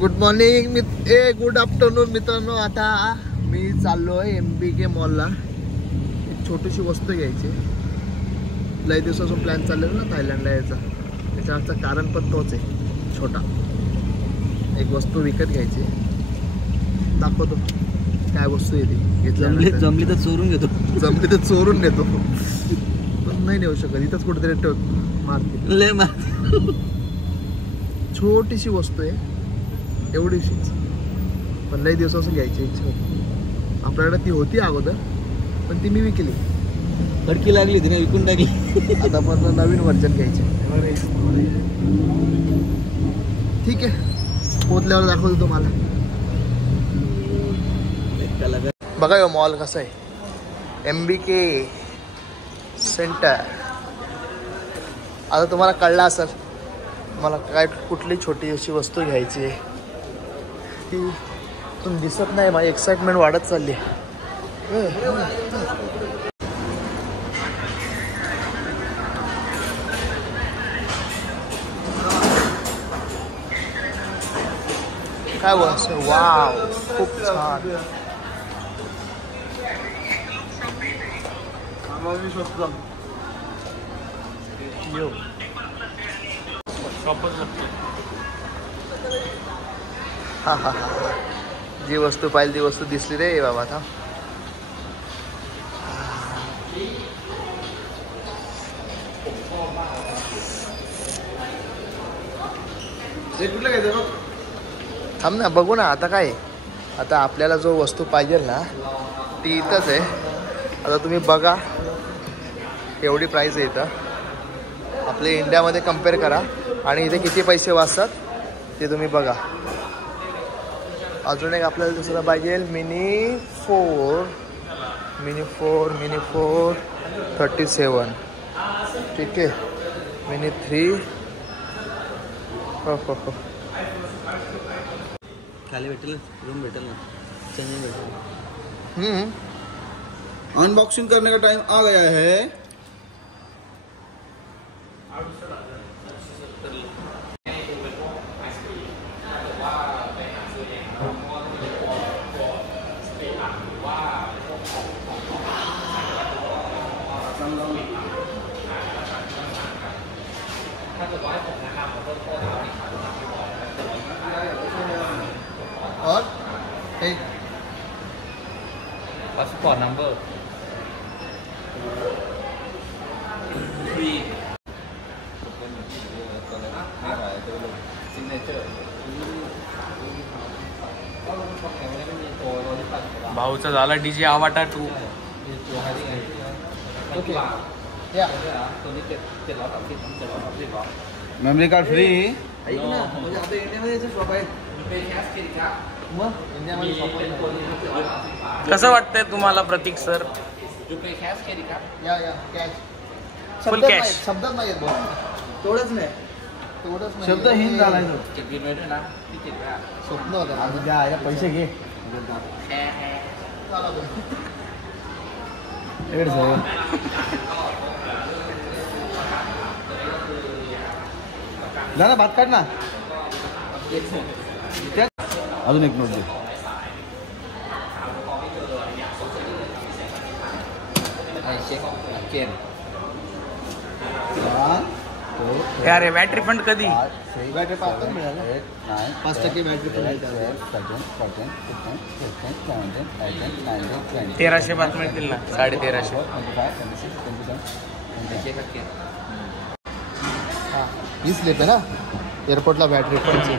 Good morning good afternoon मित्रांनो. आता मी चाललो आहे MBK मॉलला. एक छोटीशी वस्तू घ्यायची. लय दिवसापासून प्लॅन चाललेला ना थायलंडला यायचा. त्याच्यावरचं कारण पण तोच आहे, छोटा. एक वस्तू विकत घ्यायची. दाखवतो काय वस्तू आहे ती. जमली तर चोरून घेतो. जमली तर चोरून नेतो, पण नाही नेऊ शकत. इथंच कुठेतरी मार्केट लय मार. छोटीशी वस्तू आहे, एवढीशीच, पण लई दिवसापासून घ्यायची इच्छा होती. आपल्याकडे ती होती अगोदर, पण ती मी विकली. कडकी लागली तिने, विकून टाकली. आता पण नवीन व्हर्जन घ्यायची. ठीक आहे, पोचल्यावर दाखवतो तुम्हाला. बघा यो मॉल कसा आहे, MBK सेंटर. आता तुम्हाला कळलं असेल मला काय कुठली छोटी अशी वस्तू घ्यायची आहे. ती तुम्ही दिसत नाही, माझी एक्साइटमेंट वाढत चालली आहे. काय वस्तू, वाव, खूप छान. हा हा हा, जी वस्तू पाहिजे ती वस्तू दिसली रे बाबा. आता थांब ना, बघू ना. आता काय, आता आपल्याला जो वस्तू पाहिजे ना ती इथंच आहे. आता तुम्ही बघा एवढी प्राईस आहे इथं. आपल्या इंडियामध्ये कम्पेअर करा आणि इथे किती पैसे वाचतात ते तुम्ही बघा. अजून एक आपल्याला दुसरं पाहिजे, मिनी फोर 37. ठीक आहे, मिनी 3. हो. खाली भेटेल, रूम भेटेल ना, चेंजिंग भेटेल. अनबॉक्सिंग करने का टाइम आ गया है. और पासपोर्ट नंबर 3 भाऊचा झाला DJ आवाटा 2. Memory card free. ऐक ना, म्हणजे आता इंडियामध्ये शॉप आहे. कसं वाटतंय तुम्हाला प्रतीक सर? या कॅश, फुल कॅश. शब्दात नाही येत बघ. तेवढंच नाही. शब्द हिंद झालाय तो. स्वप्न होतं. आज द्या याला पैसे घे. ना भात काढ ना. अजून एक नोट दे. अरे बॅटरी फंड कधी? बॅटरी 5 मिळाला. 5% बॅटरी फंड. 1300 बात मिळतील ना, 1350. ही स्लिप आहे ना एअरपोर्टला बॅटरी फंडची.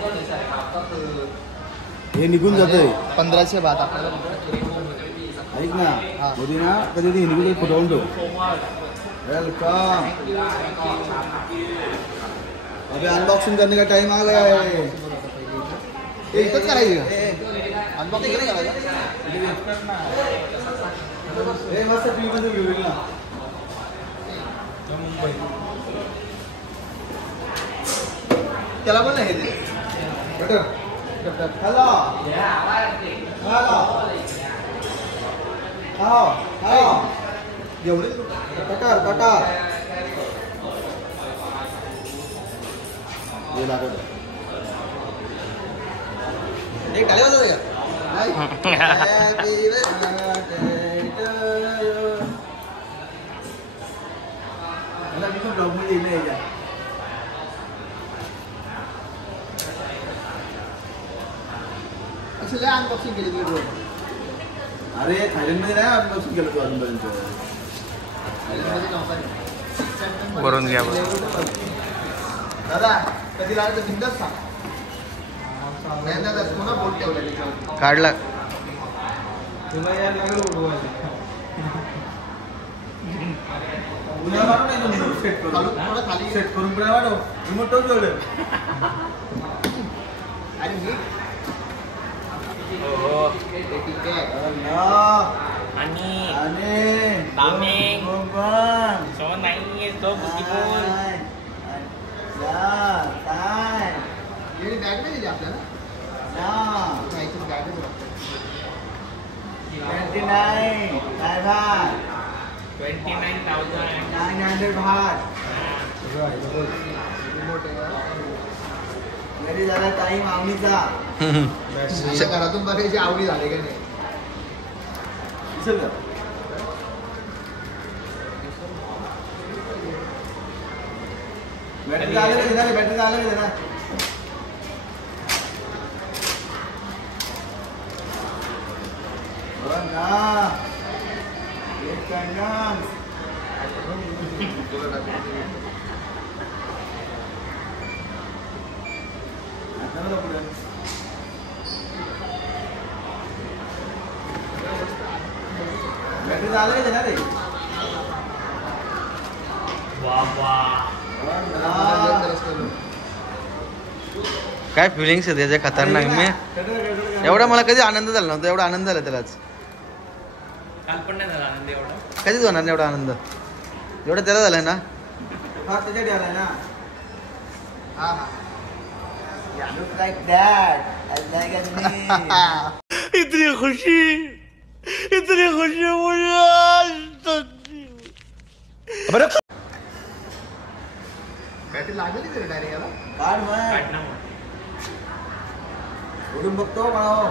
हे निघून जातंय. 1500 बात आपल्याला. ऐक ना, कधी ना कधी ते निघून फुटवून ठेव. वेलकम. अबे अनबॉक्सिंग करने का टाइम आ गया है. इथंच करायची अनबॉक्सिंग करायचं. हे मस्त टीव्ही मध्ये घेऊन ना. त्याला पण नाही हे बटर. हॅलो एवढे कटार एक टाळी वाजवते का? नाही. Happy birthday to you. मला मी पण ब्लॉग मध्ये येईल याच्या. असं लय अनबॉक्सिंग केली तुझी bro. अरे थायलंड मध्ये नाही अनबॉक्सिंग केलं तू अजूनपर्यंत. थायलंडमध्ये नव्हता. करून घ्या बरं. दादा कधी लागलं तर बिंदास सांग. नाही दादा पुन्हा बोट ठेवला त्याच्यावर. काढला तुला यार लागलं उडवायला. उद्या मारू नाही तुम्ही सेट करून. थोडं खाली सेट करून पुढे वाढव. रिमोट टच जोडलं. आणि मी ते ठीक आहे. आणि आणि दामिंग. बंबन. तो नाहीये तो बुद्धिबोल. काय याने बॅग नाही दिली आपल्याला. नाही ती बॅगच वाटतं. 29 काय भात 29,000. 900 भात रिमोट आहे. घरी झाला टाईम आवडीचा आमच्या घरातून बघायची आवडी झाली का नाही. दिसेल का बॅटरी आलं का देणार बॅटरी आलं का देणार ना एक कंडम बॅटरी आलं का देणार काय फिलिंग्स आहे त्याच्या खतरनाक. मी एवढा मला कधी आनंद झाला नव्हता. एवढा आनंद झाला त्यालाच. काल पण नाही झाला आनंद एवढा. कधीच होणार नाही एवढा आनंद एवढा त्याला झालाय ना. हा त्याच्यात आलाय ना हा हा Look like that. I like it me. इतनी खुशी मुझे आज तक. बॅटरी लागली तरी डायरेक्ट याला. काढ मग. काढ ना मग. उडून बघतो म्हणावं.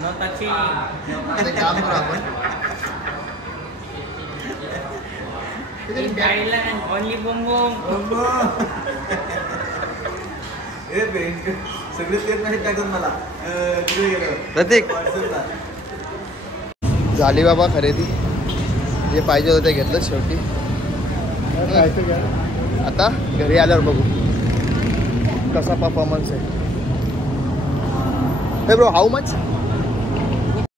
न त्याची आता एक काम करू आपण. किती bag Thailand only boom boom. ए बेंच सगळे तेच मेसेज टाकतात मला तिकडे गेलो प्रतीक व्हॉट्सअपला. झाली बाबा खरेदी. जे पाहिजे होतं ते घेतलं शेवटी. आता घरी आल्यावर बघू कसा परफॉर्मन्स आहे. हे ब्रो हाऊ मच